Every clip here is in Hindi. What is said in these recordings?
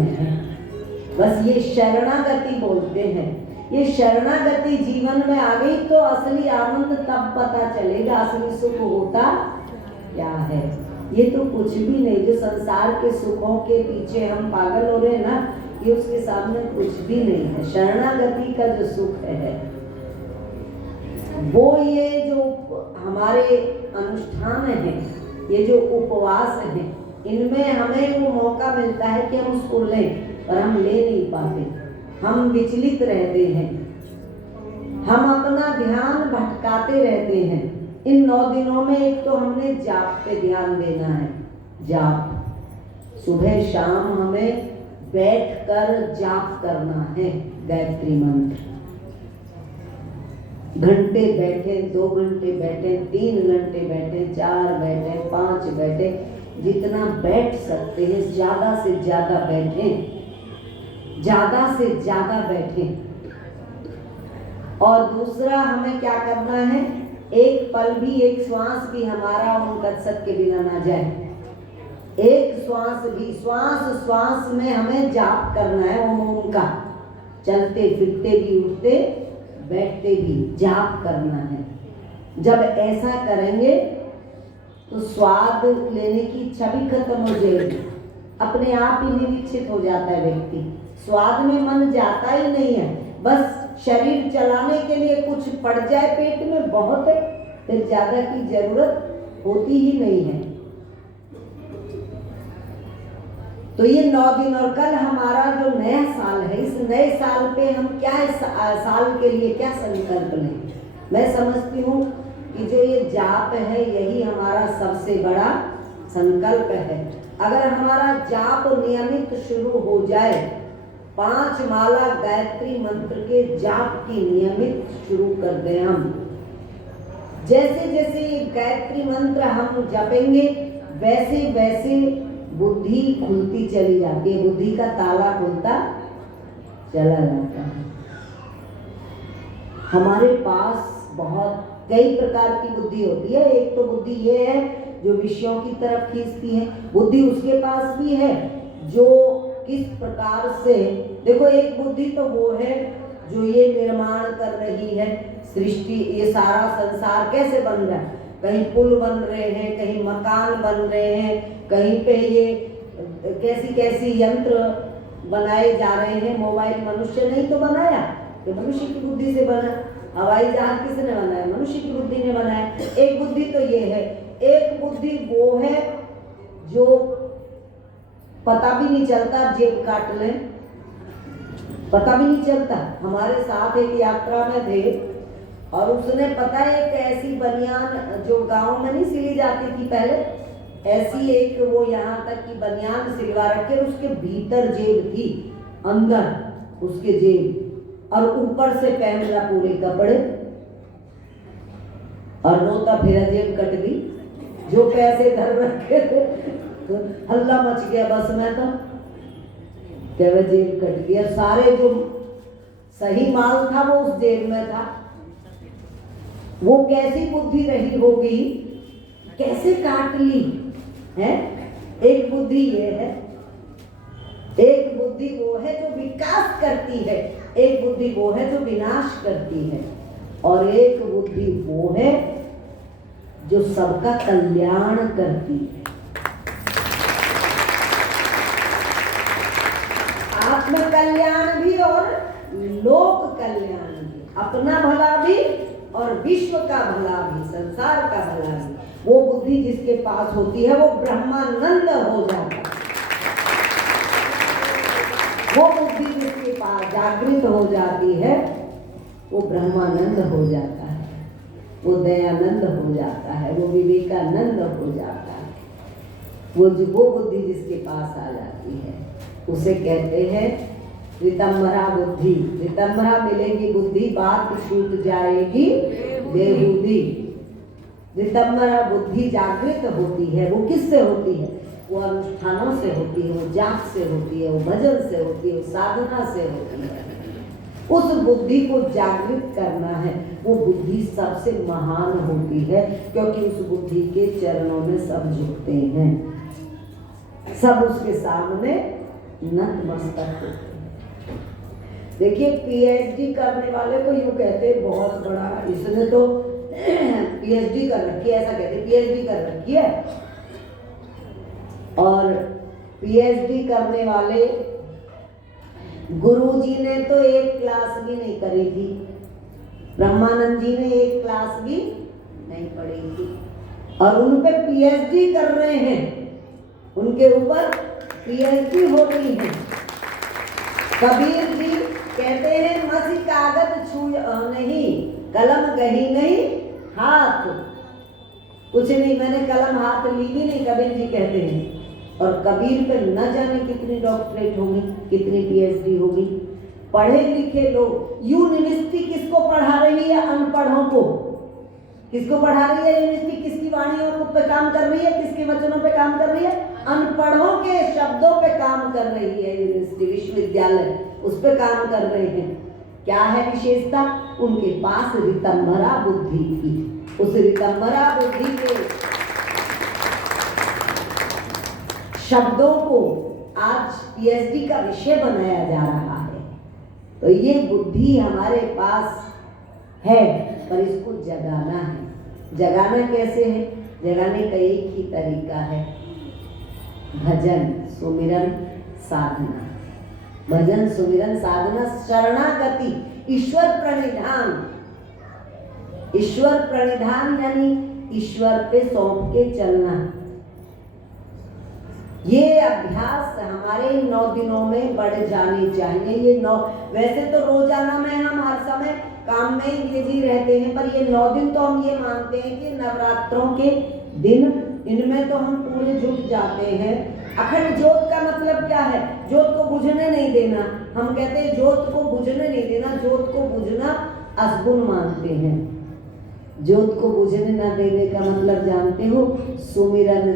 में है। बस ये शरणागति बोलते हैं। ये शरणागति जीवन में आ गई तो असली आनंद तब पता चलेगा, असली सुख होता क्या है। ये तो कुछ भी नहीं, जो संसार के सुखों के पीछे हम पागल हो रहे हैं ना, ये उसके सामने कुछ भी नहीं है। शरणागति का जो सुख है वो ये जो हमारे अनुष्ठान है, ये जो उपवास है, इनमें हमें वो मौका मिलता है कि हम उसको लें, पर हम ले नहीं पाते, हम विचलित रहते हैं, हम अपना ध्यान भटकाते रहते हैं। इन 9 दिनों में एक तो हमने जाप पे ध्यान देना है। जाप सुबह शाम हमें बैठकर जाप करना है, गायत्री मंत्र। घंटे बैठे, 2 घंटे बैठे, 3 घंटे बैठे, 4 बैठे, 5 बैठे, जितना बैठ सकते हैं ज्यादा से ज्यादा बैठें, ज्यादा से ज्यादा बैठें। और दूसरा हमें क्या करना है, एक पल भी, एक श्वास भी हमारा ओम तत्सत के बिना ना जाए। एक श्वास भी, श्वास श्वास में हमें जाप करना है ओम का। चलते फिरते भी, उठते बैठते भी जाप करना है। जब ऐसा करेंगे तो स्वाद लेने की इच्छा भी खत्म हो जाएगी, अपने आप ही निरीक्षित हो जाता है व्यक्ति। स्वाद में मन जाता ही नहीं है, बस शरीर चलाने के लिए कुछ पड़ जाए पेट में बहुत है, फिर ज्यादा की जरूरत होती ही नहीं है। तो ये 9 दिन और कल हमारा जो नया साल है, इस नए साल पे हम क्या साल के लिए क्या संकल्प लें। मैं समझती हूँ कि जो ये जाप है यही हमारा सबसे बड़ा संकल्प है। अगर हमारा जाप नियमित शुरू हो जाए, 5 माला गायत्री मंत्र के जाप की नियमित शुरू कर दें हम। जैसे जैसे ये गायत्री मंत्र हम जपेंगे वैसे वैसे बुद्धि खुलती चली जाती है, बुद्धि का ताला खुलता चला जाता है। हमारे पास बहुत कई प्रकार की बुद्धि होती है। एक तो बुद्धि ये है जो विषयों की तरफ खींचती है, बुद्धि उसके पास भी है जो किस प्रकार से, देखो एक बुद्धि तो वो है जो ये निर्माण कर रही है सृष्टि, ये सारा संसार कैसे बन रहा है, कहीं पुल बन रहे हैं, कहीं मकान बन रहे हैं, कहीं पे ये कैसी कैसी यंत्र बनाए जा रहे हैं। मोबाइल मनुष्य नहीं तो बनाया, ये मनुष्य की बुद्धि से बना। हवाई जहाज किसने बनाया, मनुष्य की बुद्धि ने बनाया। एक बुद्धि तो ये है। एक बुद्धि वो है जो पता भी नहीं चलता, जेब काट लें, पता भी नहीं चलता। हमारे साथ एक यात्रा में थे और उसने पता है एक ऐसी बनियान जो गांव में नहीं सिली जाती थी पहले, ऐसी एक वो यहाँ तक की बनियान सिलवा रखे, उसके भीतर जेब थी, अंदर उसके जेब, और ऊपर से पहनला पूरे कपड़े, और रोता फिरा जेब कट गई। जो पैसे धर रखे थे तो हल्ला मच गया बस में, तो क्या वह जेब कट गई। सारे जो सही माल था वो उस जेब में था। वो कैसी बुद्धि रही होगी, कैसे काट ली है। एक बुद्धि ये है, एक बुद्धि वो है जो विकास करती है, एक बुद्धि वो है जो विनाश करती है, और एक बुद्धि वो है जो सबका कल्याण करती है। आत्म कल्याण भी और लोक कल्याण भी, अपना भला भी और विश्व का भला भी, संसार का भला भी। वो बुद्धि जिसके पास होती है वो ब्रह्मानंद हो जाता है। वो बुद्धि जिसके पास जागृत हो जाती है वो ब्रह्मानंद हो जाता है, वो दयानंद हो जाता है, वो विवेकानंद हो जाता है। वो बुद्धि जिसके पास आ जाती है उसे कहते हैं रितंभरा बुद्धि। रितंभरा मिलेगी बुद्धि, बात छूट जाएगी बेबुद्धि। रितंभरा बुद्धि जागृत होती है। वो किससे होती है, वो अनुष्ठानों से होती है, वो जाप से होती है, वो भजन से होती है, वो साधना से होती है। उस बुद्धि को जागृत करना है। वो बुद्धि सबसे महान होती है क्योंकि उस बुद्धि के चरणों में सब झुकते हैं, सब उसके सामने नतमस्तक होते। देखिए पीएचडी करने वाले को यूँ कहते हैं बहुत बड़ा, इसने तो पीएचडी कर रखी है, ऐसा कहते पीएचडी कर रखी है। और पीएचडी करने वाले गुरुजी ने तो एक क्लास भी नहीं करी थी, ब्रह्मानंद जी ने एक क्लास भी नहीं पढ़ी थी, और उन पे पीएचडी कर रहे हैं, उनके ऊपर पीएचडी हो रही है। कबीर जी कहते हैं मसी कागज छू नहीं, कलम गही नहीं हाथ, कुछ नहीं मैंने कलम हाथ ली भी नहीं, कबीर जी कहते हैं। और कबीर पे न जाने कितनी डॉक्टरेट होगी, कितनी पीएचडी होगी। पढ़े लिखे लोग, यूनिवर्सिटी किसको पढ़ा रही है? अनपढ़ों को। किसको पढ़ा रही है यूनिवर्सिटी? किसकी वाणियों पे काम कर रही है? किसके वचनों पे काम कर रही है? अनपढ़ों के शब्दों पे काम कर रही है यूनिवर्सिटी, विश्वविद्यालय उस पे काम कर रहे हैं। क्या है विशेषता? उनके पास रितंभरा बुद्धि थी। उस रितंभरा बुद्धि के शब्दों को आज पीएचडी का विषय बनाया जा रहा है। तो ये बुद्धि हमारे पास है, पर इसको जगाना है। जगाना कैसे है? जगाने का एक ही तरीका है, भजन सुमिरन साधना। भजन सुमिरन साधना, शरणागति, ईश्वर प्रणिधान। ईश्वर प्रणिधान यानी ईश्वर पे सौंप के चलना। ये अभ्यास हमारे 9 दिनों में बढ़ जाने चाहिए। ये 9, वैसे तो रोजाना में हम हर समय काम में ही बिजी रहते हैं, पर ये 9 दिन तो हम ये मानते हैं कि नवरात्रों के दिन, इनमें तो हम पूरे जुट जाते हैं। अखंड ज्योत का मतलब क्या है? ज्योत को बुझने नहीं देना। हम कहते हैं ज्योत को बुझने नहीं देना, ज्योत को बुझना असगुण मानते हैं। ज्योत को बुझने न देने का मतलब जानते हो? सुमिरन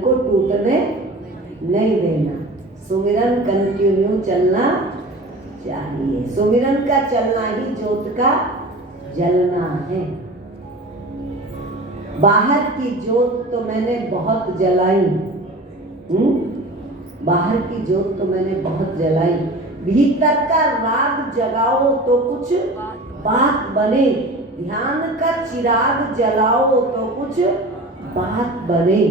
को टूटने नहीं देना। सुमिरन कंटिन्यू चलना चाहिए। सुमिरन का चलना ही ज्योत का जलना है। बाहर की ज्योत तो मैंने बहुत जलाई, बाहर की ज्योत तो मैंने बहुत जलाई, भीतर का राग जगाओ तो कुछ बात बने। ध्यान का चिराग जलाओ तो कुछ बात बने।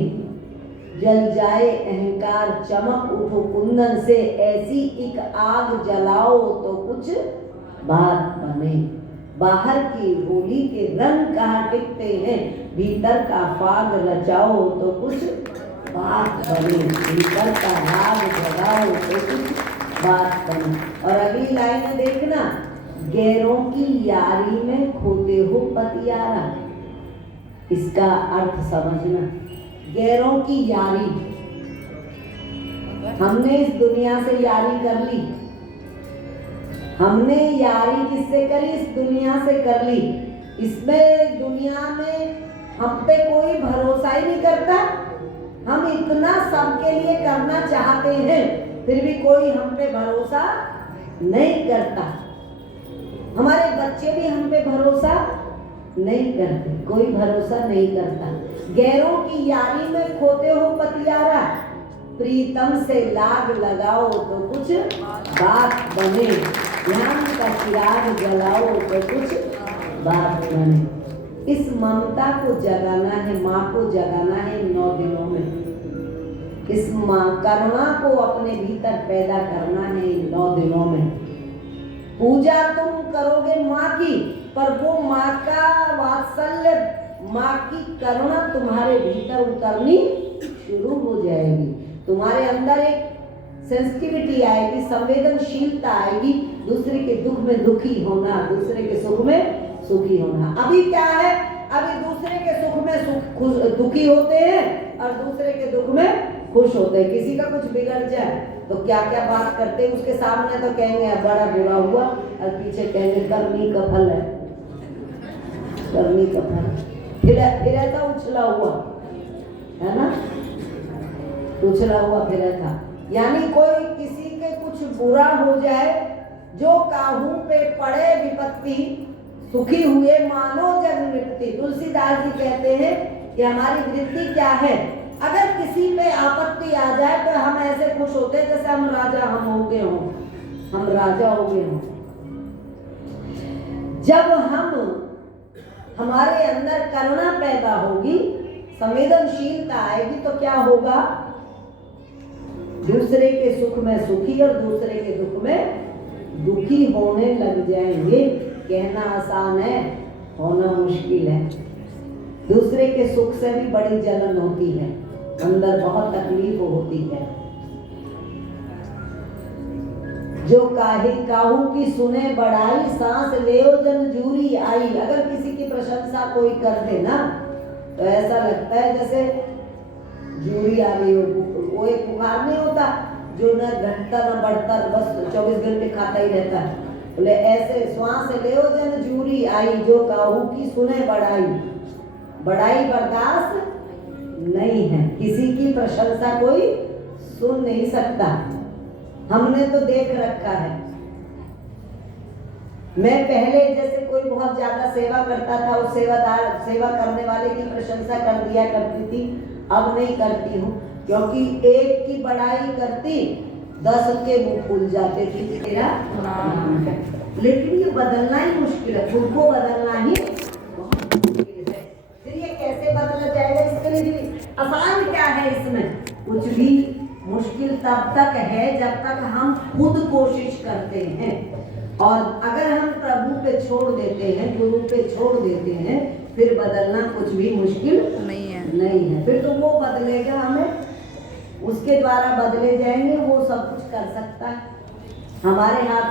जल जाए अहंकार, चमक उठो कुंदन से, ऐसी एक आग जलाओ तो कुछ बात बने। बाहर की होली के रंग कहाँ टिकते हैं, भीतर का फाग रचाओ तो कुछ बात बने। भीतर का राग जगाओ तो कुछ बात बने। और अगली लाइन देखना, गैरों की यारी में खोते हो पतियारा। इसका अर्थ समझना। गैरों की यारी, हमने इस दुनिया से यारी कर ली। हमने यारी किससे करी? इस दुनिया से कर ली। इसमें दुनिया में हम पे कोई भरोसा ही नहीं करता। हम इतना सबके लिए करना चाहते हैं, फिर भी कोई हम पे भरोसा नहीं करता। हमारे बच्चे भी हम पे भरोसा नहीं करते, कोई भरोसा नहीं करता। गैरों की यारी में खोते हो पतियारा, प्रीतम से लाग लगाओ तो कुछ बात बने। ध्यान का चिराग जलाओ तो कुछ बात बने। इस ममता को जगाना है, माँ को जगाना है 9 दिनों में। इस माँ करुणा को अपने भीतर पैदा करना है 9 दिनों में। पूजा तुम करोगे माँ की, पर वो माँ का वात्सल्य, माँ की करुणा तुम्हारे भीतर उतरनी शुरू हो जाएगी। तुम्हारे अंदर एक सेंसिटिविटी आएगी, संवेदनशीलता आएगी, दूसरे के दुख में दुखी होना, दूसरे के सुख में सुखी होना। अभी क्या है? अभी दूसरे के सुख में दुखी होते हैं और दूसरे के दुख में खुश होते हैं। किसी का कुछ बिगड़ जाए तो क्या क्या बात करते हैं, उसके सामने तो कहेंगे बड़ा बुरा हुआ, और पीछे कहेंगे करनी का फल है, करनी का फल। फिर ऐसा उछला हुआ है ना, उछला हुआ फिर था। यानी कोई किसी के कुछ बुरा हो जाए, जो काहू पे पड़े विपत्ति, सुखी हुए मानो जग मृत्यु। तुलसीदास जी कहते हैं कि हमारी वृत्ति क्या है अगर किसी पे आपत्ति आ जाए तो हम ऐसे खुश होते हैं जैसे हम राजा हो गए हों, हम राजा हो गए हों। जब हमारे अंदर करुणा पैदा होगी, संवेदनशीलता आएगी, तो क्या होगा? दूसरे के सुख में सुखी और दूसरे के दुख में दुखी होने लग जाएंगे। कहना आसान है, होना मुश्किल है। दूसरे के सुख से भी बड़ी जलन होती है, अंदर बहुत तकलीफ होती है। जो काहू की सुने बड़ाई, सांस लेओ जन जूरी आई। अगर किसी की प्रशंसा कोई कर दे ना, तो ऐसा लगता है जैसे जूरी आ रही हो। वो एक बुखार नहीं होता जो न घटता न बढ़ता, बस 24 घंटे खाता ही रहता है। बोले ऐसे श्वास लेओ जन जूरी आई, जो काहू की सुने बड़ाई। बड़ाई बर्दाश्त नहीं है, किसी की प्रशंसा कोई सुन नहीं सकता। हमने तो देख रखा है। मैं पहले जैसे कोई बहुत ज्यादा सेवा करता था, उस सेवा करने वाले की प्रशंसा कर दिया करती थी। अब नहीं करती हूँ, क्योंकि एक की बड़ाई करती 10 के मुंह फूल जाते थे तेरा नाम है। लेकिन ये बदलना ही मुश्किल है, खुद को बदलना ही बहुत मुश्किल है। फिर ये कैसे बदला जाएगा? इसके लिए भी आसान क्या है इसमें? कुछ भी मुश्किल तब तक है जब तक हम खुद कोशिश करते हैं। और अगर हम प्रभु पे छोड़ देते हैं, गुरु पे छोड़ देते हैं, फिर बदलना कुछ भी मुश्किल नहीं है। फिर तो वो बदलेगा, हमें उसके द्वारा बदले जाएंगे। वो सब कुछ कर सकता है, हमारे हाथ